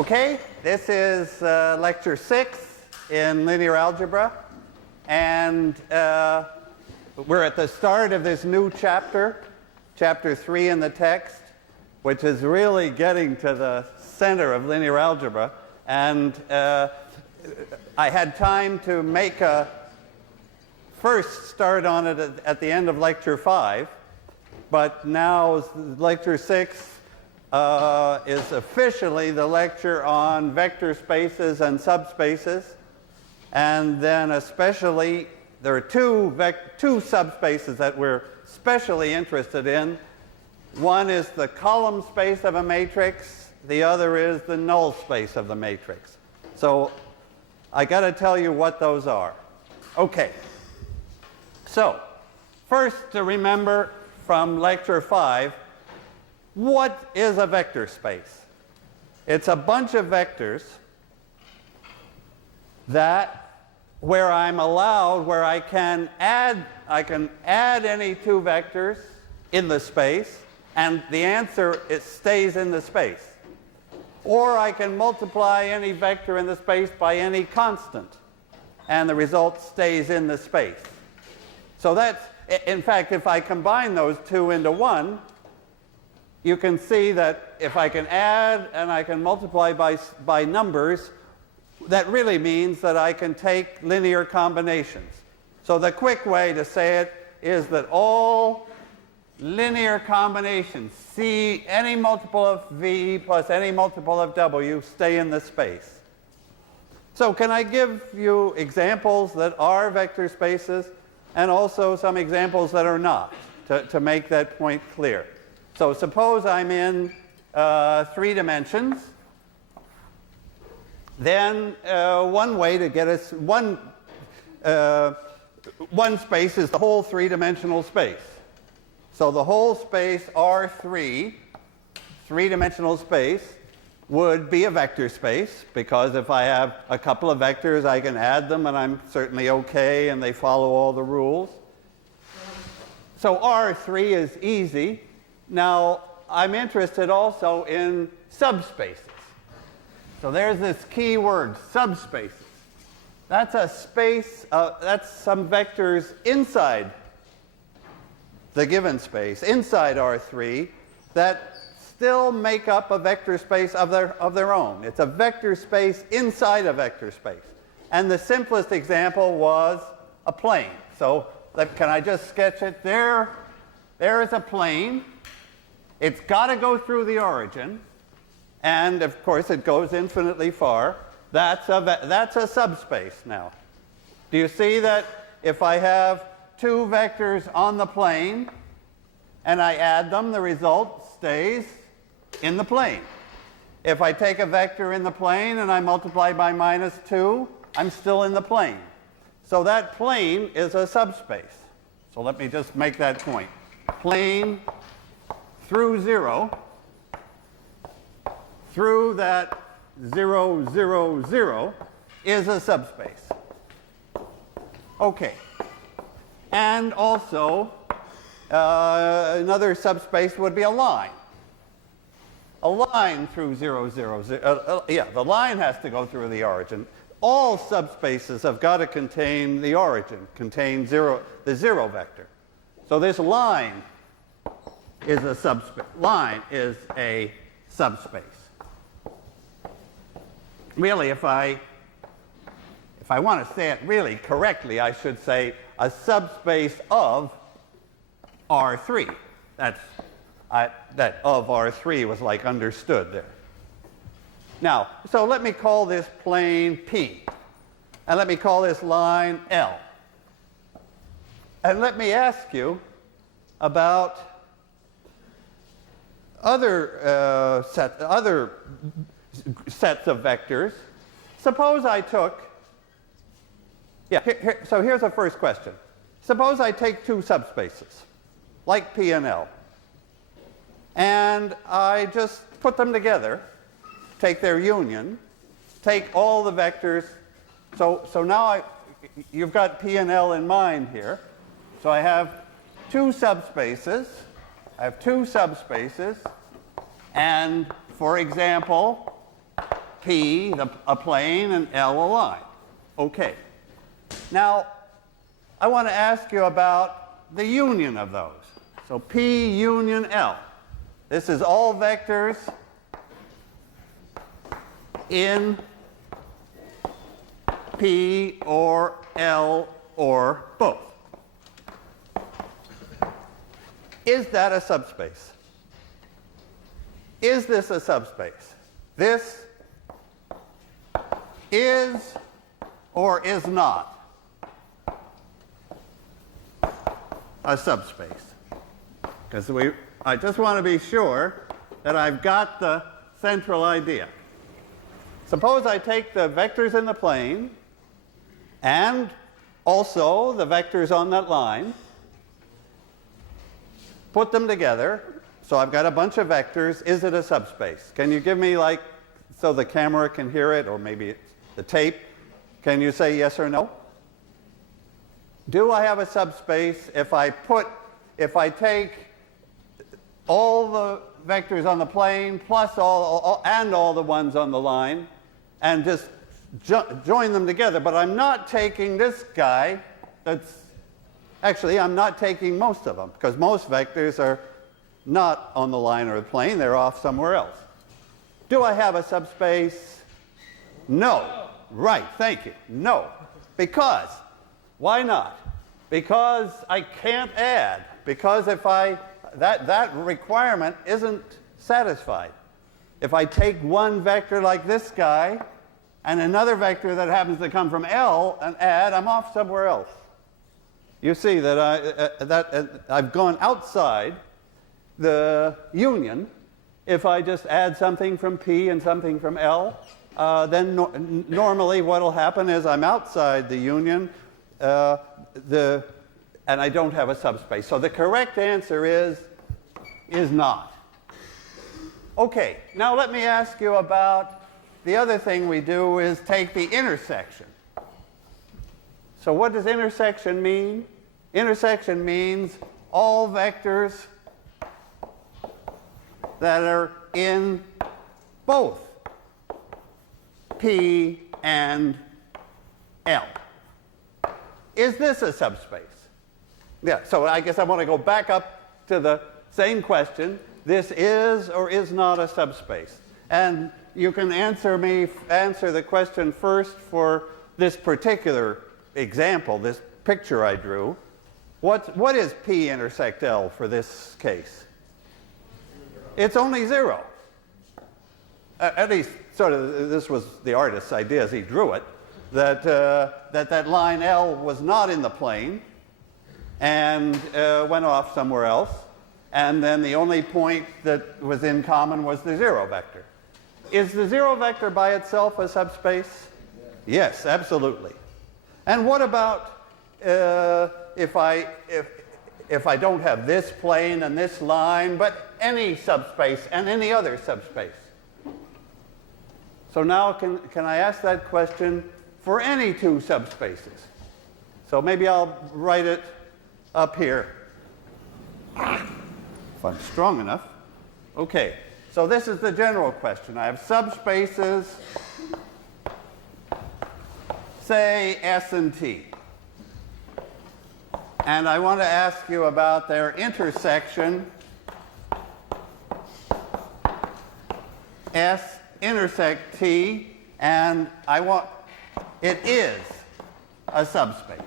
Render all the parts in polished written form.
Okay, this is lecture 6 in linear algebra, and we're at the start of this new chapter, chapter 3 in the text, which is really getting to the center of linear algebra. And I had time to make a first start on it at the end of lecture 5, but now lecture 6 is officially the lecture on vector spaces and subspaces. And then especially, there are two subspaces that we're especially interested in. One is the column space of a matrix. The other is the null space of the matrix. So I got to tell you what those are. Okay. So first, to remember from lecture 5, what is a vector space? It's a bunch of vectors that where I can add any two vectors in the space, and the answer stays in the space. Or I can multiply any vector in the space by any constant, and the result stays in the space. So that's, in fact, if I combine those two into one, you can see that if I can add and I can multiply by numbers, that really means that I can take linear combinations. So the quick way to say it is that all linear combinations, C, any multiple of V plus any multiple of W, stay in the space. So can I give you examples that are vector spaces and also some examples that are not, to make that point clear? So suppose I'm in 3 dimensions. Then one way to get us one space is the whole 3-dimensional space. So the whole space R3, 3-dimensional space, would be a vector space, because if I have a couple of vectors, I can add them and I'm certainly okay and they follow all the rules. So R3 is easy. Now I'm interested also in subspaces. So there's this key word, subspaces. That's a space, that's some vectors inside the given space, inside R3, that still make up a vector space of their own. It's a vector space inside a vector space. And the simplest example was a plane. So can I just sketch it? There is a plane. It's got to go through the origin. And of course, it goes infinitely far. That's a subspace now. Do you see that if I have two vectors on the plane and I add them, the result stays in the plane? If I take a vector in the plane and I multiply by -2, I'm still in the plane. So that plane is a subspace. So let me just make that point. Plane through 0, through that 0, 0, 0, is a subspace. Okay. And also, another subspace would be a line. A line through 0, 0, 0. Yeah, the line has to go through the origin. All subspaces have got to contain the origin, contain the 0 vector. So this line is a subspace. Line is a subspace. Really, if I want to say it really correctly, I should say a subspace of R3. That of R3 was like understood there. Now, so let me call this plane P, and let me call this line L. And let me ask you about other sets of vectors. Suppose I took, so here's the first question. Suppose I take two subspaces, like P and L, and I just put them together, take their union, take all the vectors. So now you've got P and L in mind here. So I have two subspaces. And for example, P, a plane, and L, a line. Okay. Now, I want to ask you about the union of those. So P union L. This is all vectors in P or L or both. Is that a subspace? Is this a subspace? This is or is not a subspace. Because I just want to be sure that I've got the central idea. Suppose I take the vectors in the plane and also the vectors on that line, put them together, so I've got a bunch of vectors. Is it a subspace? Can you give me, like, so the camera can hear it, or maybe it's the tape? Can you say yes or no? Do I have a subspace if I take all the vectors on the plane plus all the ones on the line and just join them together, but I'm not taking this guy I'm not taking most of them, because most vectors are not on the line or the plane, they're off somewhere else. Do I have a subspace? No. Right, thank you. No. Because. Why not? Because I can't add. Because if that requirement isn't satisfied. If I take one vector like this guy and another vector that happens to come from L and add, I'm off somewhere else. You see that I've gone outside the union. If I just add something from P and something from L, then normally what will happen is I'm outside the union, and I don't have a subspace. So the correct answer is not. Okay, now let me ask you about the other thing we do is take the intersection. So what does intersection mean? Intersection means all vectors that are in both P and L. Is this a subspace? Yeah, so I guess I want to go back up to the same question. This is or is not a subspace. And you can answer the question first for this particular example, this picture I drew. What is P intersect L for this case? It's only 0. At least, sort of, this was the artist's idea as he drew it, that line L was not in the plane and went off somewhere else. And then the only point that was in common was the 0 vector. Is the 0 vector by itself a subspace? Yes, absolutely. And what about if I don't have this plane and this line, but any subspace and any other subspace? So now can I ask that question for any two subspaces? So maybe I'll write it up here. If I'm strong enough. Okay, so this is the general question. I have subspaces, say S and T. And I want to ask you about their intersection, S intersect T, and it is a subspace.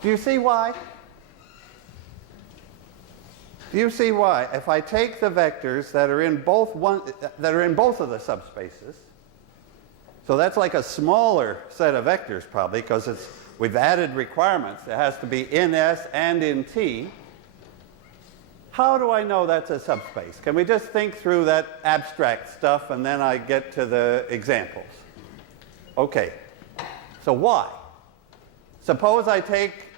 Do you see why? Do you see why? If I take the vectors that are in both of the subspaces, so that's like a smaller set of vectors probably, because we've added requirements. It has to be in S and in T. How do I know that's a subspace? Can we just think through that abstract stuff and then I get to the examples? Okay, so why? Suppose I take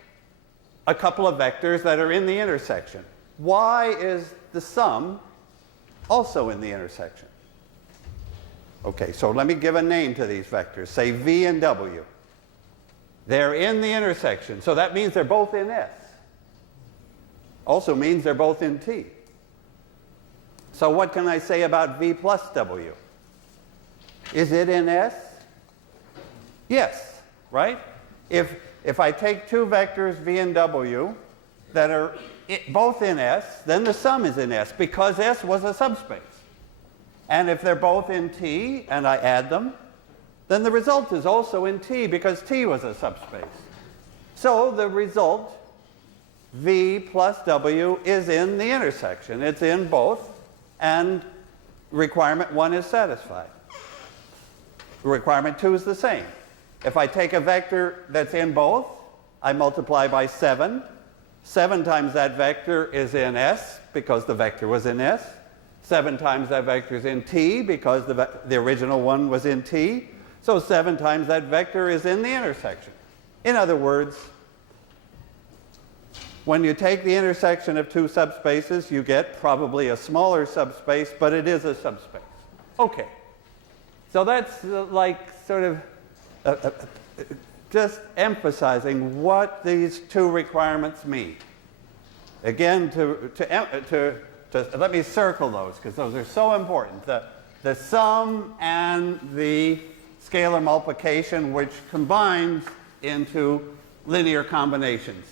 a couple of vectors that are in the intersection. Why is the sum also in the intersection? Okay, so let me give a name to these vectors. Say V and W. They're in the intersection, so that means they're both in S. Also means they're both in T. So what can I say about V plus W? Is it in S? Yes, right? If I take two vectors V and W that are both in S, then the sum is in S because S was a subspace. And if they're both in T and I add them, then the result is also in T because T was a subspace. So the result, V plus W, is in the intersection. It's in both, and requirement 1 is satisfied. Requirement 2 is the same. If I take a vector that's in both, I multiply by 7. 7 times that vector is in S because the vector was in S. 7 times that vector is in T because the original one was in T. So 7 times that vector is in the intersection. In other words, when you take the intersection of two subspaces, you get probably a smaller subspace, but it is a subspace. Okay. So that's like sort of just emphasizing what these two requirements mean. Again, let me circle those because those are so important. The sum and the scalar multiplication, which combines into linear combinations.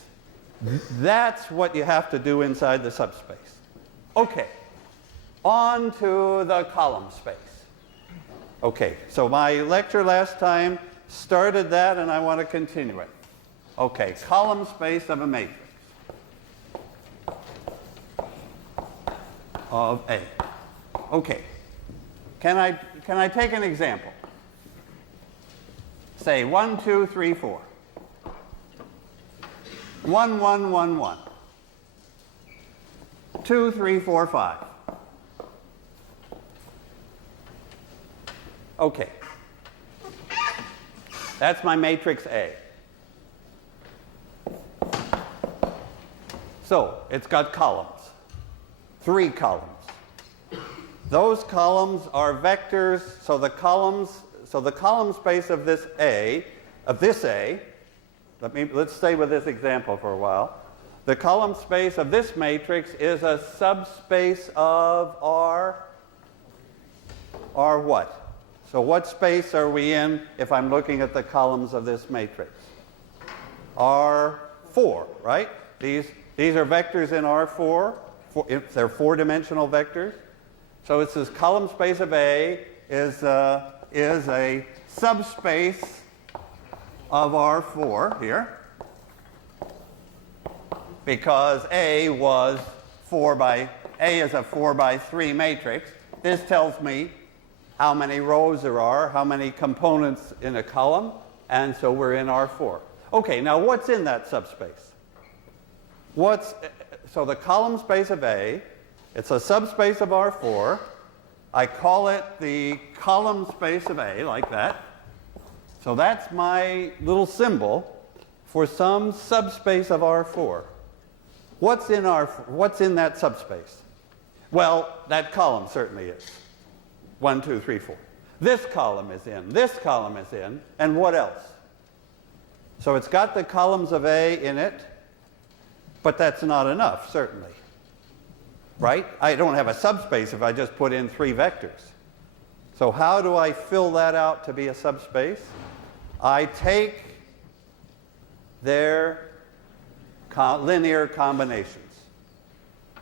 That's what you have to do inside the subspace. Okay, on to the column space. Okay, so my lecture last time started that and I want to continue it. Okay, column space of a matrix of A. Okay, can I take an example? Say 1, 2, 3, 4. 1, 1, 1, 1. 2, 3, 4, 5. Okay. That's my matrix A. So it's got columns. 3 columns. Those columns are vectors, so the column space of this A, let's stay with this example for a while. The column space of this matrix is a subspace of R what? So what space are we in if I'm looking at the columns of this matrix? R4, right? These are vectors in R4. They're 4-dimensional vectors. So it's this column space of A is a subspace of R4 here, because A is a 4 by 3 matrix. This tells me how many rows there are, how many components in a column, and so we're in R4. Okay, now what's in that subspace? So the column space of A, it's a subspace of R4. I call it the column space of A, like that. So that's my little symbol for some subspace of R4. What's in that subspace? Well, that column certainly is. 1, 2, 3, 4. This column is in, this column is in, and what else? So it's got the columns of A in it, but that's not enough, certainly. Right? I don't have a subspace if I just put in 3 vectors. So how do I fill that out to be a subspace? I take their linear combinations.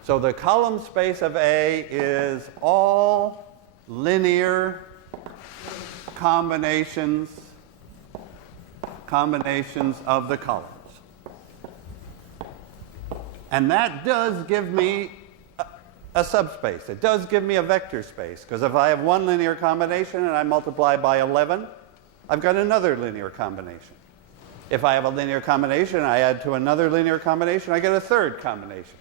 So the column space of A is all linear combinations of the columns. And that does give me a subspace. It does give me a vector space, because if I have one linear combination and I multiply by 11, I've got another linear combination. If I have a linear combination and I add to another linear combination, I get a third combination.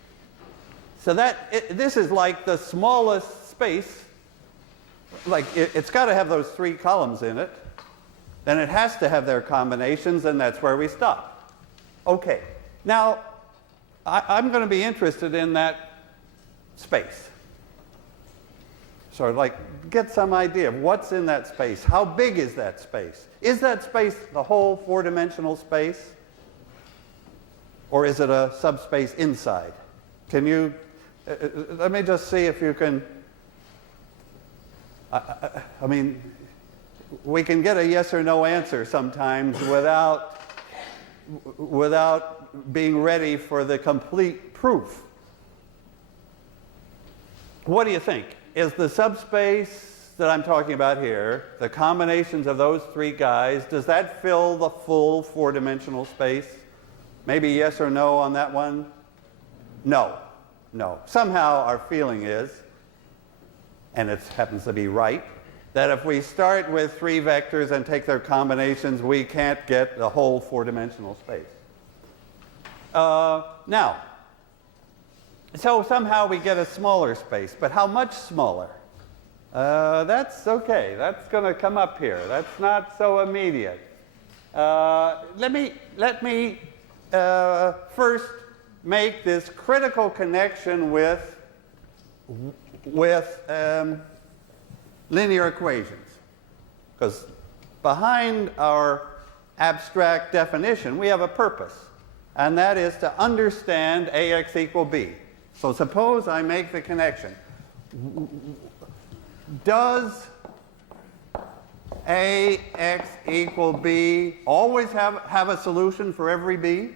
So this is like the smallest space. Like it's got to have those 3 columns in it. Then it has to have their combinations, and that's where we stop. Okay. Now, I'm going to be interested in that space. So get some idea of what's in that space. How big is that space? Is that space the whole 4-dimensional space? Or is it a subspace inside? Can you, let me just see if you can I mean, we can get a yes or no answer sometimes without being ready for the complete proof. What do you think? Is the subspace that I'm talking about here, the combinations of those three guys, does that fill the full four-dimensional space? Maybe yes or no on that one? No. No. Somehow our feeling is, and it happens to be right, that if we start with three vectors and take their combinations, we can't get the whole four-dimensional space. Now, so somehow we get a smaller space, but how much smaller? That's okay. That's going to come up here. That's not so immediate. Let me first make this critical connection with linear equations, because behind our abstract definition we have a purpose, and that is to understand AX equal B. So suppose I make the connection. Does AX equal B always have a solution for every B?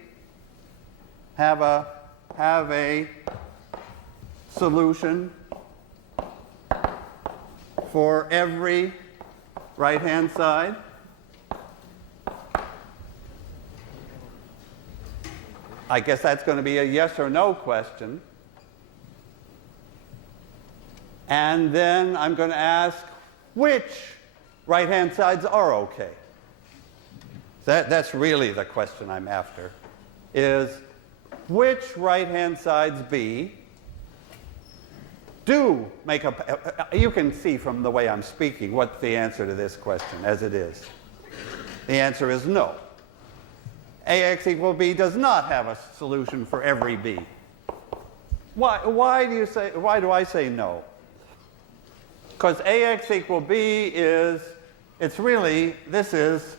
Have a solution for every right-hand side? I guess that's going to be a yes or no question. And then I'm going to ask which right-hand sides are okay. That's really the question I'm after, is which right-hand sides B do make a... You can see from the way I'm speaking what's the answer to this question as it is. The answer is no. AX equal B does not have a solution for every B. Why do I say no? Because AX equal B is, it's really, this is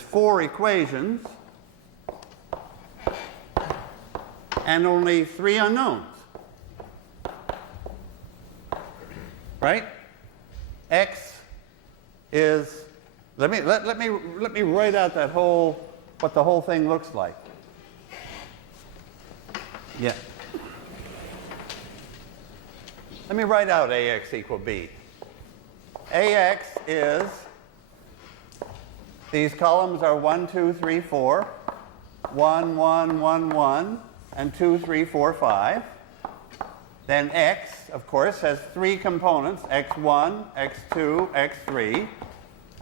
four equations and only three unknowns. Right? X is, let me write out that what the whole thing looks like. Yeah. Let me write out AX equal B. AX is, these columns are 1, 2, 3, 4, 1, 1, 1, 1, and 2, 3, 4, 5. Then X, of course, has three components, X1, X2, X3,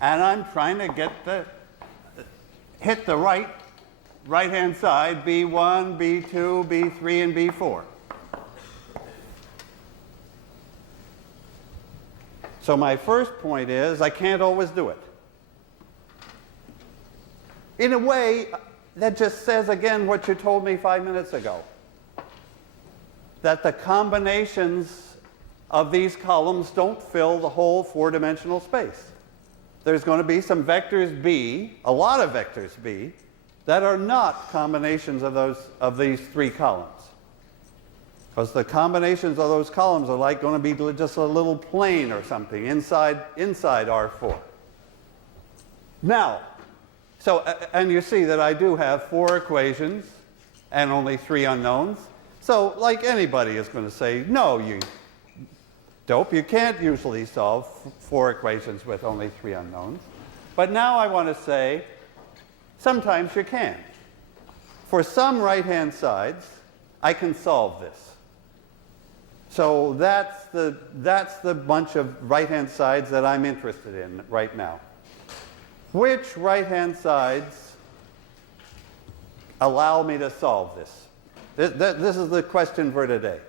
and I'm trying to hit the right-hand side, B1, B2, B3, and B4. So my first point is I can't always do it. In a way, that just says again what you told me 5 minutes ago, that the combinations of these columns don't fill the whole four-dimensional space. There's going to be some vectors B, a lot of vectors B, that are not combinations of these three columns. Because the combinations of those columns are like going to be just a little plane or something inside R4. Now, and you see that I do have four equations and only three unknowns. So, like anybody is going to say, no, you dope, you can't usually solve four equations with only three unknowns. But now I want to say, sometimes you can. For some right-hand sides, I can solve this. So that's the bunch of right-hand sides that I'm interested in right now. Which right-hand sides allow me to solve this? This is the question for today.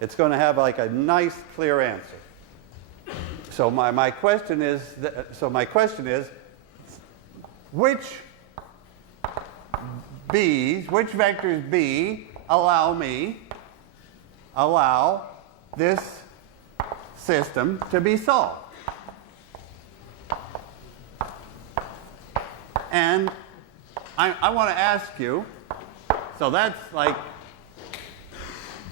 It's going to have like a nice, clear answer. So my question is, which vectors B allow this system to be solved? And I want to ask you, so that's like,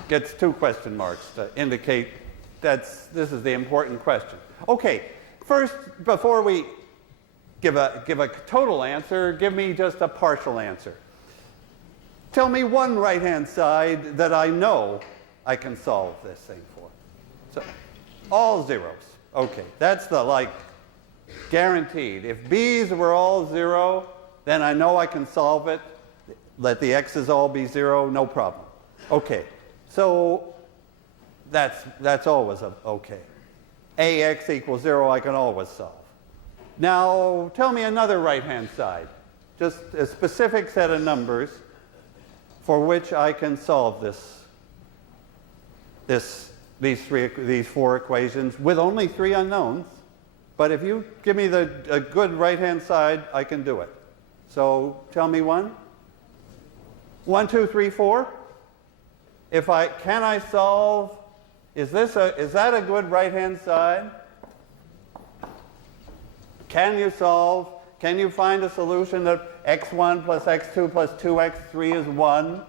gets two question marks to indicate this is the important question. Okay, first, before we give a total answer, give me just a partial answer. Tell me one right-hand side that I know I can solve this thing for. So, all zeros. Okay, that's the guaranteed. If b's were all 0, then I know I can solve it. Let the x's all be 0, no problem. Okay, so that's always okay. Ax equals 0, I can always solve. Now, tell me another right-hand side. Just a specific set of numbers for which I can solve these 4 equations with only 3 unknowns. But if you give me a good right-hand side, I can do it. So tell me one. 1, 2, 3, 4. Can I solve? Is that a good right-hand side? Can you solve? Can you find a solution that x1 plus x2 plus 2x3 is 1,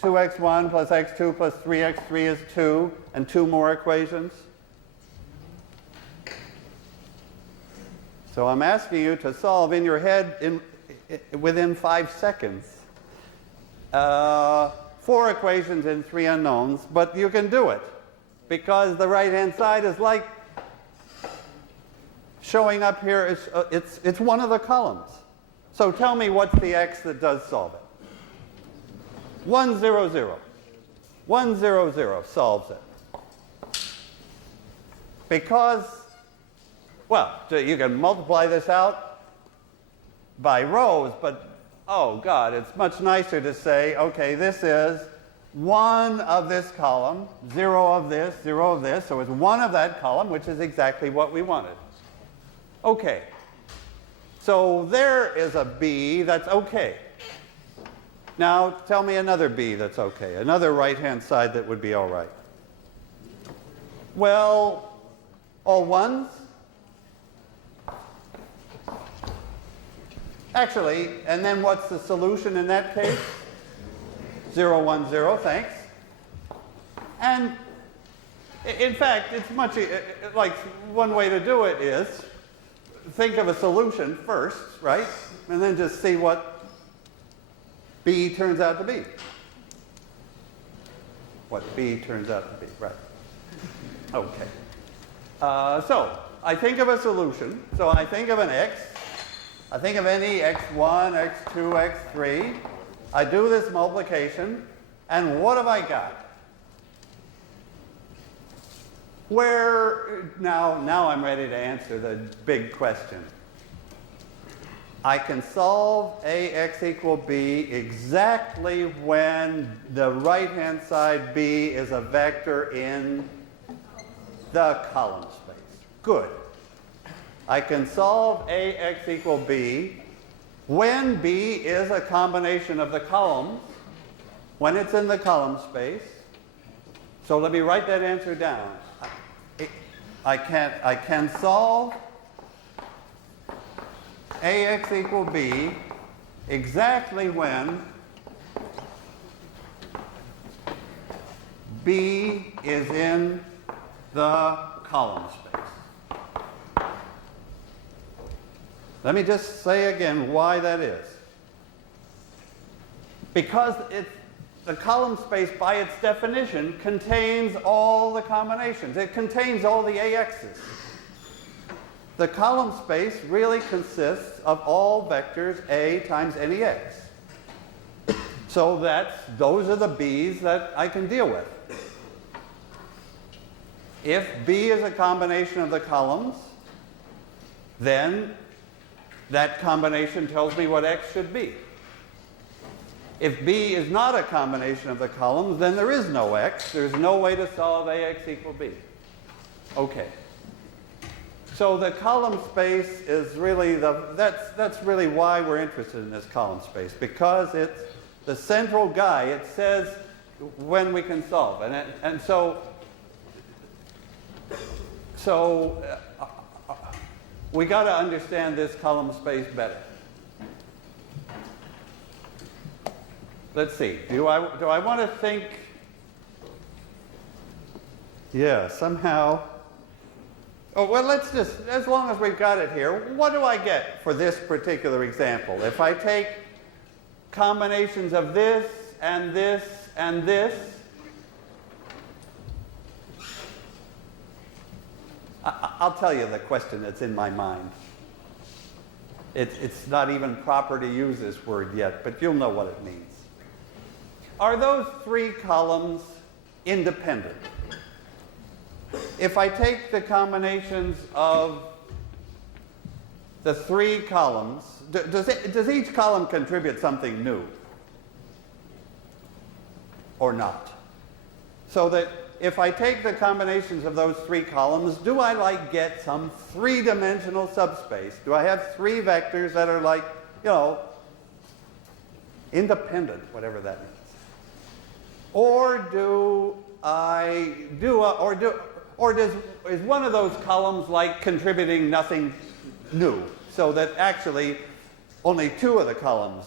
2x1 plus x2 plus 3x3 is 2, and 2 more equations? So I'm asking you to solve in your head within 5 seconds 4 equations in 3 unknowns, but you can do it because the right-hand side is like showing up here. It's one of the columns. So tell me what's the x that does solve it. 1, 0, 0. 1, 0, 0 solves it. Because, well, you can multiply this out by rows, but oh God, it's much nicer to say, okay, this is 1 of this column, 0 of this, 0 of this, so it's 1 of that column, which is exactly what we wanted. Okay, so there is a b that's okay. Now tell me another b that's okay, another right-hand side that would be all right. Well, all ones? Actually, and then what's the solution in that case? 0, 1, 0, thanks. And in fact, it's much like one way to do it is think of a solution first, right? And then just see what b turns out to be. What b turns out to be, right. Okay. So I think of a solution. So I think of an x. I think of any x1, x2, x3. I do this multiplication, and what have I got? Now I'm ready to answer the big question. I can solve ax equal b exactly when the right-hand side b is a vector in the column space. Good. I can solve ax equal b when b is a combination of the columns, when it's in the column space. So let me write that answer down. I can solve ax equal b exactly when b is in the column space. Let me just say again why that is. Because the column space, by its definition, contains all the combinations. It contains all the AXs. The column space really consists of all vectors A times any X. So those are the B's that I can deal with. If B is a combination of the columns, then that combination tells me what X should be. If B is not a combination of the columns, then there is no X. There's no way to solve AX equal B. Okay. So the column space is really that's really why we're interested in this column space, because it's the central guy. It says when we can solve, and so we got to understand this column space better. Let's see. Do I want to think Yeah, somehow. Oh, well, let's just, as long as we've got it here, what do I get for this particular example? If I take combinations of this and this and this, I'll tell you the question that's in my mind. It's not even proper to use this word yet, but you'll know what it means. Are those three columns independent? If I take the combinations of the three columns, does each column contribute something new? Or not? So that if I take the combinations of those three columns, do I get some three-dimensional subspace? Do I have three vectors that are independent, whatever that means? Or is one of those columns contributing nothing new, so that actually only two of the columns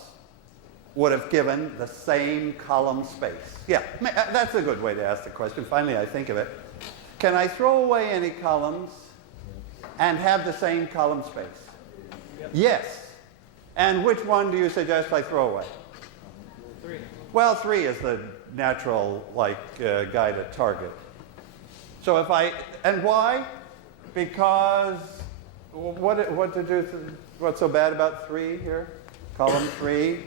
would have given the same column space? Yeah, that's a good way to ask the question. Finally, I think of it. Can I throw away any columns and have the same column space? Yep. Yes. And which one do you suggest I throw away? 3. Well, 3 is the natural guy to target. So if and why? Because what's so bad about 3 here? Column 3.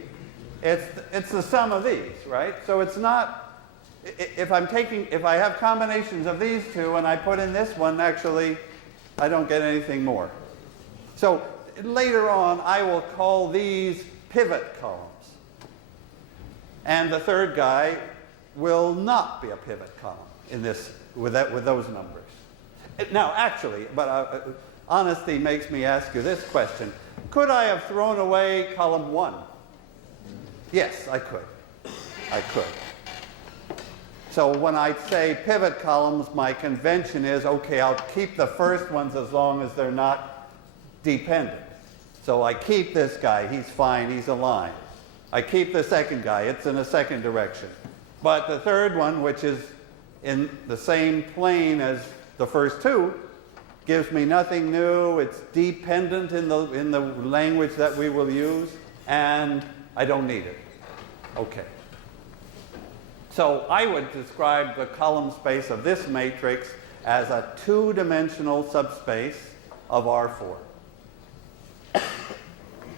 It's the sum of these, right? So it's not, if I have combinations of these two and I put in this one, actually, I don't get anything more. So later on, I will call these pivot columns. And the third guy will not be a pivot column in this, with those numbers. Now, actually, but honesty makes me ask you this question. Could I have thrown away column 1? Yes, I could. I could. So when I say pivot columns, my convention is, okay, I'll keep the first ones as long as they're not dependent. So I keep this guy, he's fine, he's aligned. I keep the second guy, it's in a second direction. But the third one, which is in the same plane as the first two, gives me nothing new, it's dependent in the language that we will use, and I don't need it. Okay. So I would describe the column space of this matrix as a two-dimensional subspace of R4.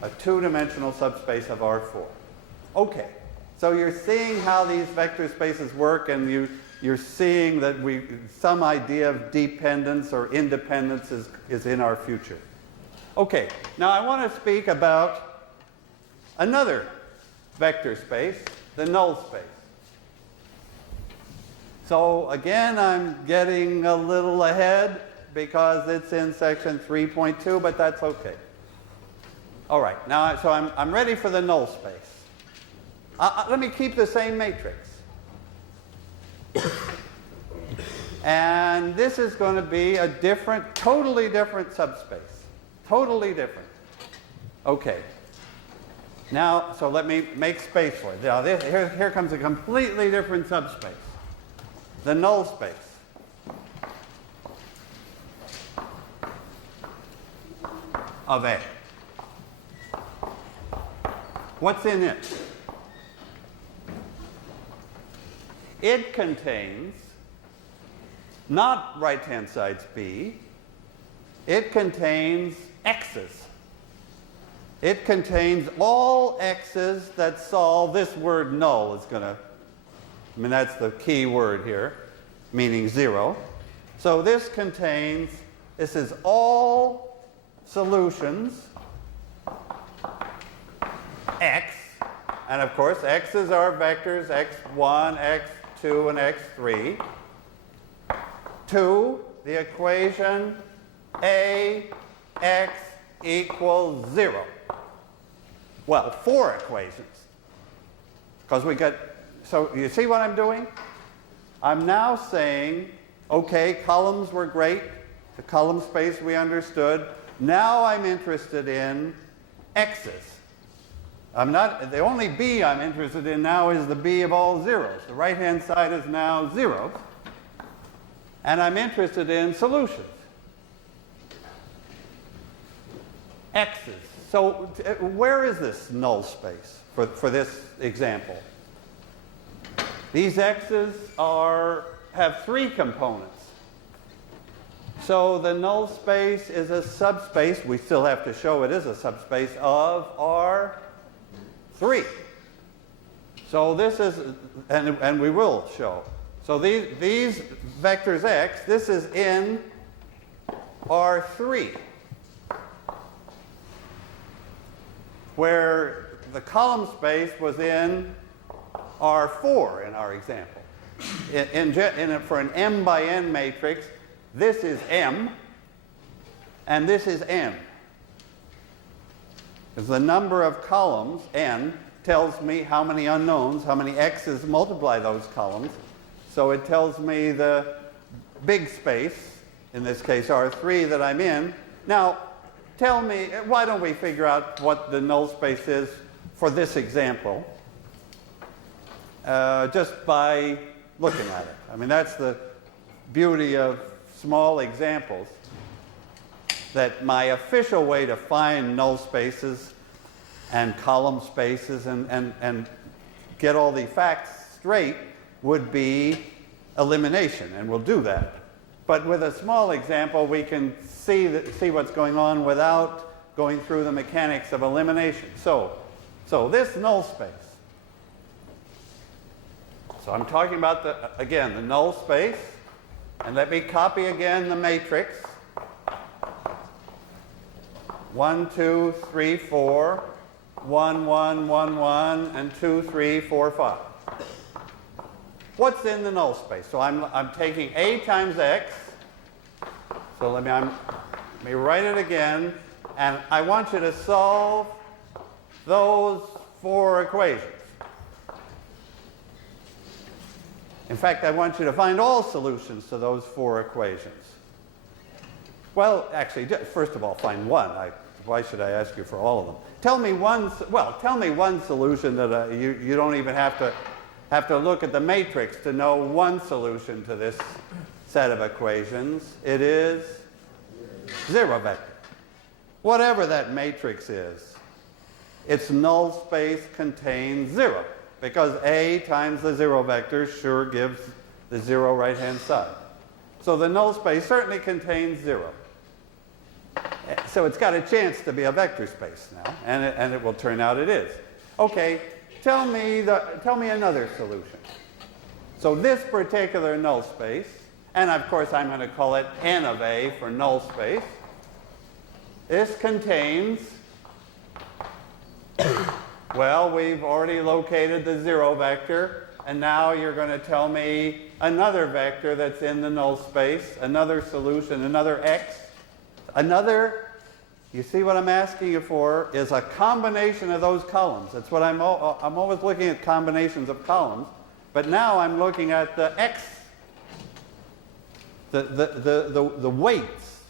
A two-dimensional subspace of R4. Okay. So you're seeing how these vector spaces work, and you're seeing that some idea of dependence or independence is in our future. Okay. Now I want to speak about another vector space, the null space. So again, I'm getting a little ahead because it's in section 3.2, but that's okay. All right, now so I'm ready for the null space. Let me keep the same matrix. And this is going to be a totally different subspace. Totally different. Okay. Now, so let me make space for it. Now, here comes a completely different subspace. The null space. Of A. What's in it? It contains not right-hand sides B. It contains x's. It contains all x's that solve this word null is going to, that's the key word here, meaning 0. So this is all solutions x, and of course x's are vectors x1, x2, and x3, to the equation ax equals 0. Well, 4 equations. Because so you see what I'm doing? I'm now saying, okay, columns were great. The column space we understood. Now I'm interested in x's. The only b I'm interested in now is the b of all zeros. The right-hand side is now 0. And I'm interested in solutions. X's. So where is this null space for this example? These X's have 3 components. So the null space is a subspace. We still have to show it is a subspace of R3. So this is, and we will show. So these vectors X, this is in R3, where the column space was in R4 in our example. For an M by N matrix, this is M, and this is N. Because the number of columns, N, tells me how many unknowns, how many X's multiply those columns. So it tells me the big space, in this case R3, that I'm in. Now, tell me, why don't we figure out what the null space is for this example, just by looking at it. I mean, that's the beauty of small examples, that my official way to find null spaces and column spaces and get all the facts straight would be elimination, and we'll do that. But with a small example, we can see what's going on without going through the mechanics of elimination. So this null space. So I'm talking about, again, the null space. And let me copy again the matrix. 1, 2, 3, 4, 1, 1, 1, 1, and 2, 3, 4, 5. What's in the null space? So I'm taking A times X. So let me write it again. And I want you to solve those 4 equations. In fact, I want you to find all solutions to those 4 equations. Well, actually, first of all, find one. Why should I ask you for all of them? Tell me one solution that you don't even have to look at the matrix to know one solution to this set of equations. It is 0 vector. Whatever that matrix is, its null space contains 0. Because A times the 0 vector sure gives the 0 right-hand side. So the null space certainly contains 0. So it's got a chance to be a vector space now, and it will turn out it is. Okay, tell me another solution. So this particular null space, and of course I'm going to call it N of A for null space, this contains, well, we've already located the 0 vector, and now you're going to tell me another vector that's in the null space, another solution, another X, you see what I'm asking you for is a combination of those columns. That's what I'm always looking at, combinations of columns, but now I'm looking at the X, the weights,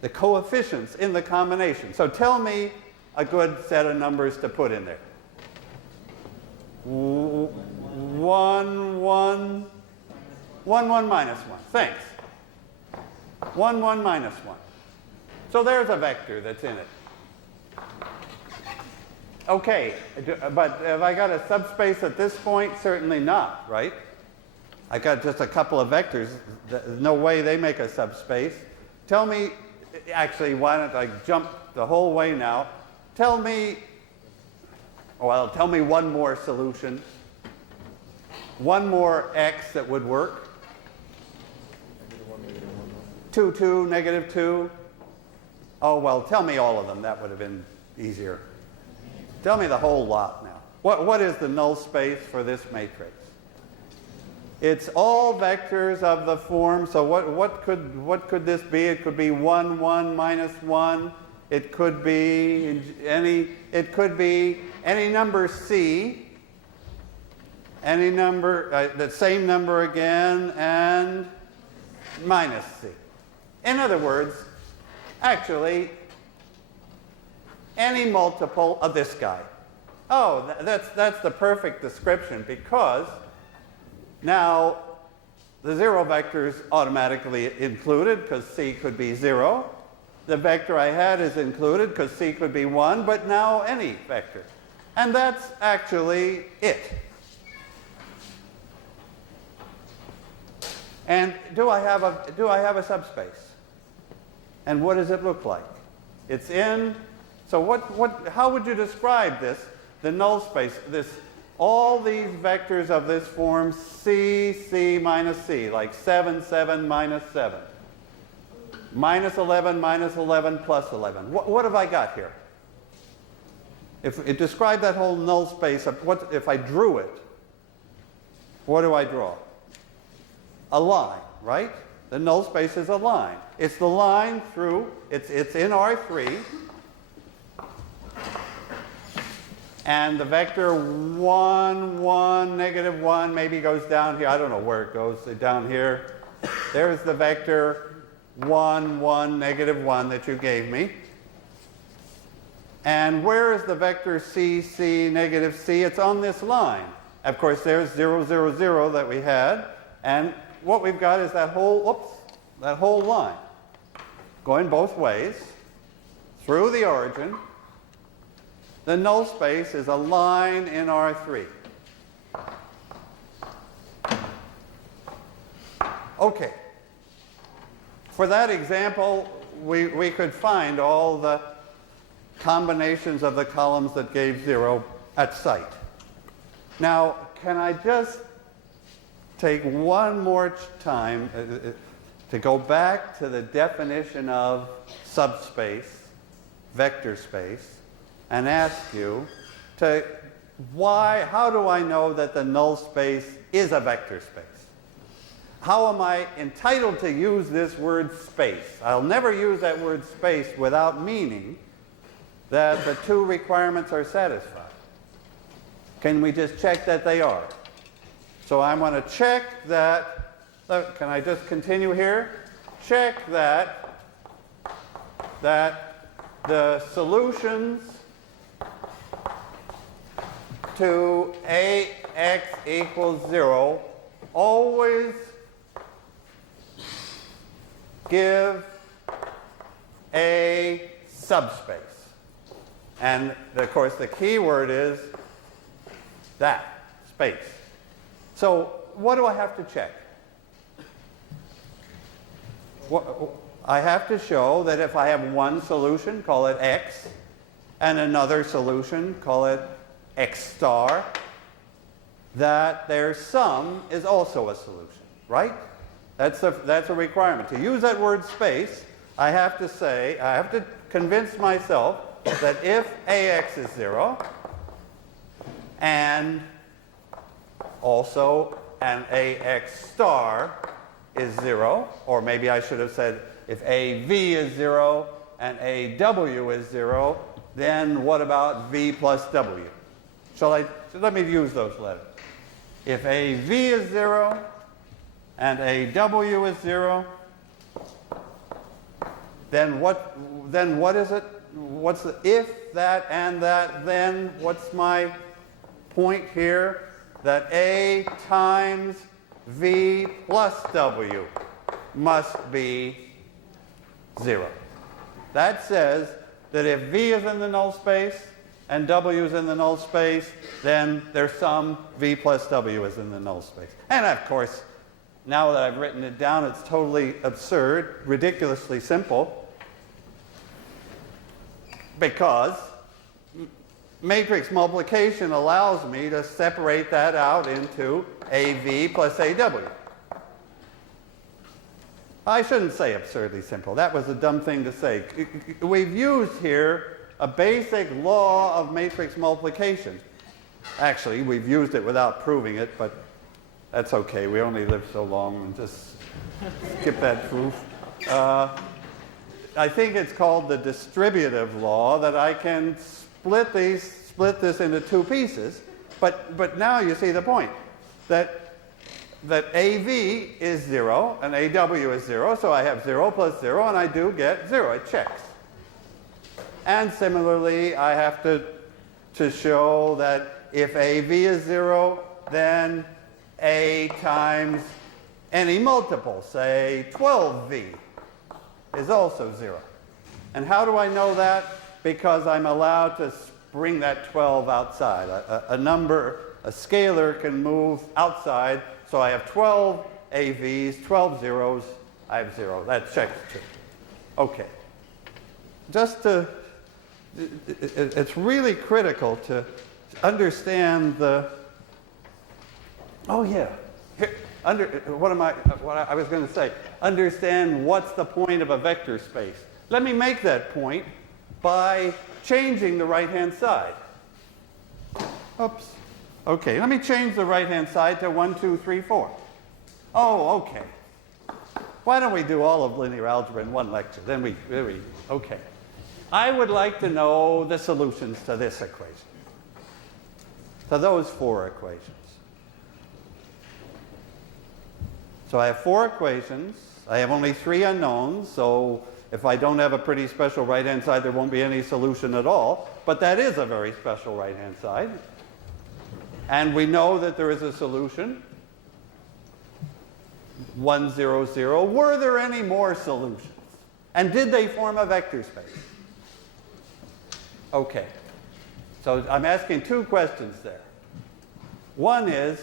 the coefficients in the combination. So tell me a good set of numbers to put in there. 1, 1, 1 minus 1. Thanks. 1, 1 minus 1. So there's a vector that's in it. Okay, but have I got a subspace at this point? Certainly not, right? I got just a couple of vectors. There's no way they make a subspace. Tell me, actually, why don't I jump the whole way now? Tell me one more solution. One more X that would work. 2, 2, negative 2. Oh, well, tell me all of them. That would have been easier. Tell me the whole lot now. What is the null space for this matrix? It's all vectors of the form. So what could this be? It could be 1, 1, minus 1. It could be any number C, any number, the same number again, and minus C. In other words, actually, any multiple of this guy. Oh, that's the perfect description, because now The 0 vector is automatically included because c could be 0. The vector I had is included because c could be 1, but now any vector. And that's actually it. And do I have a subspace? And what does it look like? It's in. So how would you describe this? The null space. All these vectors of this form, c, c minus c, like 7, 7, minus 7. Minus 11, plus 11. What have I got here? If it described that whole null space, if I drew it, what do I draw? A line, right? The null space is a line. It's the line through, it's in R3, and the vector 1, 1, negative 1 maybe goes down here. I don't know where it goes, down here. There's the vector 1, 1, negative 1 that you gave me. And where is the vector c, c, negative c? It's on this line. Of course, there's 0, 0, 0 that we had. And what we've got is that whole line going both ways through the origin. The null space is a line in R3. Okay. For that example, we could find all the combinations of the columns that gave 0 at sight. Now, can I just take one more time to go back to the definition of subspace, vector space, and ask you how do I know that the null space is a vector space? How am I entitled to use this word space? I'll never use that word space without meaning that the two requirements are satisfied. Can we just check that they are? So I want to check that, can I just continue here? Check that the solutions to ax equals 0 always give a subspace. And of course the key word is that, space. So what do I have to check? I have to show that if I have one solution, call it x, and another solution, call it x star, that their sum is also a solution, right? That's a requirement. To use that word space, I have to convince myself that if ax is 0, and also an ax star is 0, or maybe I should have said if av is 0 and aw is 0, then what about v plus w? So let me use those letters. If av is 0 and aw is 0, then what is it? What's the if, that, and that, then what's my point here? That a times v plus w must be 0. That says that if v is in the null space and w is in the null space, then their sum v plus w is in the null space. And of course, now that I've written it down, it's totally absurd, ridiculously simple, because matrix multiplication allows me to separate that out into AV plus AW. I shouldn't say absurdly simple. That was a dumb thing to say. We've used here a basic law of matrix multiplication. Actually, we've used it without proving it, but that's okay. We only live so long and just skip that proof. I think it's called the distributive law, that I can split this into two pieces, but now you see the point, that AV is 0 and AW is 0, so I have 0 plus 0, and I do get 0. It checks. And similarly, I have to show that if AV is 0, then A times Any multiple, say 12v, is also 0. And how do I know that? Because I'm allowed to bring that 12 outside. A number, a scalar can move outside, so I have 12 AVs, 12 zeros, I have 0. That checks too. Okay. Just to, it's really critical to understand the, oh yeah, here, what I was going to say, understand what's the point of a vector space. Let me make that point by changing the right-hand side. Oops. Okay, let me change the right-hand side to 1, 2, 3, 4. Oh, okay. Why don't we do all of linear algebra in one lecture? Then we okay. I would like to know the solutions to this equation. To those 4 equations. So I have 4 equations. I have only 3 unknowns, so if I don't have a pretty special right-hand side, there won't be any solution at all. But that is a very special right-hand side. And we know that there is a solution. 1, 0, 0. Were there any more solutions? And did they form a vector space? Okay. So I'm asking 2 questions there. One is,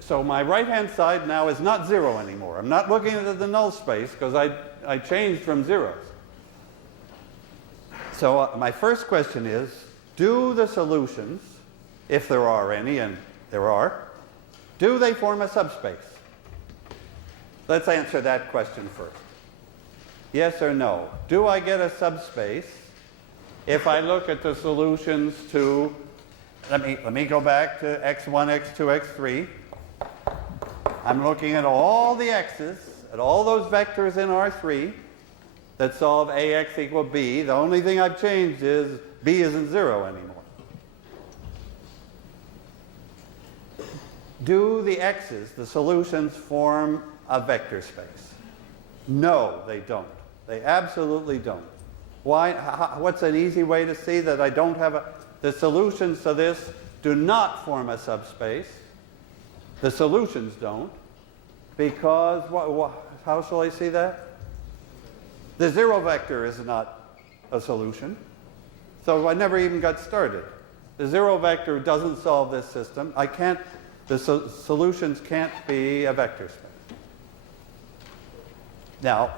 so my right-hand side now is not 0 anymore. I'm not looking at the null space because I changed from zeros. So my first question is, do the solutions, if there are any, and there are, do they form a subspace? Let's answer that question first. Yes or no? Do I get a subspace if I look at the solutions to, let me go back to x1, x2, x3. I'm looking at all the x's, at all those vectors in R3 that solve ax equal b. The only thing I've changed is b isn't 0 anymore. Do the x's, the solutions, form a vector space? No, they don't. They absolutely don't. Why? What's an easy way to see that I don't have the solutions to this do not form a subspace? The solutions don't, because how shall I see that? The 0 vector is not a solution, so I never even got started. The 0 vector doesn't solve this system. The solutions can't be a vector space. Now,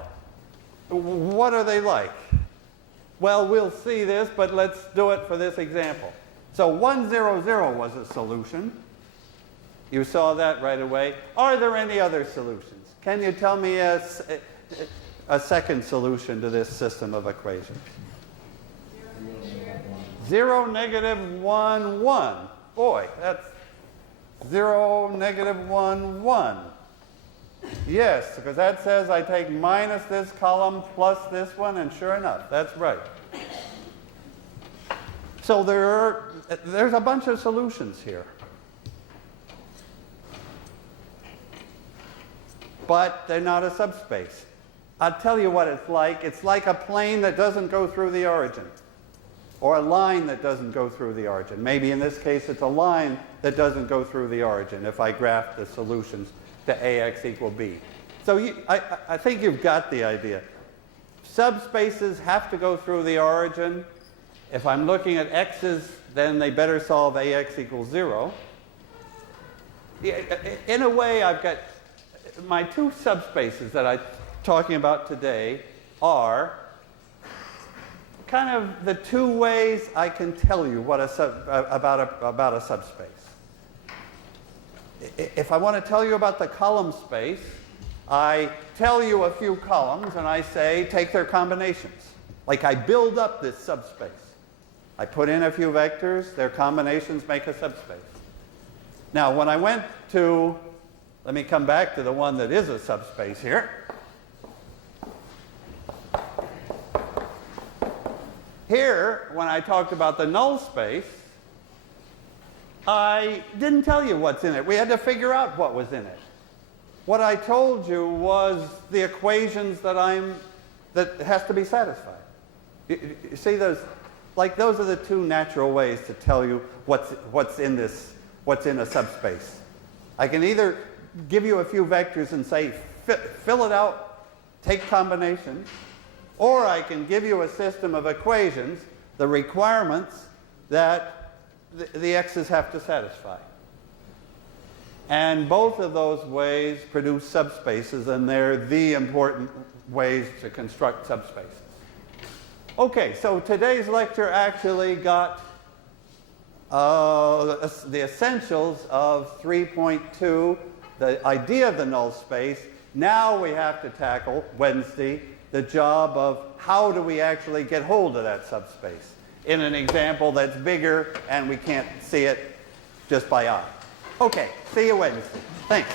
what are they like? Well, we'll see this, but let's do it for this example. So 1, 0, 0 was a solution. You saw that right away. Are there any other solutions? Can you tell me a second solution to this system of equations? 0, negative 1, 1. Boy, that's 0, negative 1, 1. Yes, because that says I take minus this column plus this one, and sure enough, that's right. So there's a bunch of solutions here. But they're not a subspace. I'll tell you what it's like. It's like a plane that doesn't go through the origin, or a line that doesn't go through the origin. Maybe in this case it's a line that doesn't go through the origin if I graph the solutions to ax equal b. So I think you've got the idea. Subspaces have to go through the origin. If I'm looking at x's, then they better solve ax equals 0. In a way, I've got my 2 subspaces that I'm talking about today are kind of the 2 ways I can tell you what about a subspace. If I want to tell you about the column space, I tell you a few columns and I say, take their combinations. Like I build up this subspace. I put in a few vectors, their combinations make a subspace. Now, when I went to, let me come back to the one that is a subspace here. Here, when I talked about the null space, I didn't tell you what's in it. We had to figure out what was in it. What I told you was the equations that has to be satisfied. You see those? Like those are the 2 natural ways to tell you what's in a subspace. I can either give you a few vectors and say, fill it out, take combinations. Or I can give you a system of equations, the requirements that the x's have to satisfy. And both of those ways produce subspaces, and they're the important ways to construct subspaces. Okay, so today's lecture actually got the essentials of 3.2, the idea of the null space. Now we have to tackle, Wednesday, the job of how do we actually get hold of that subspace in an example that's bigger and we can't see it just by eye. Okay, see you Wednesday. Thanks.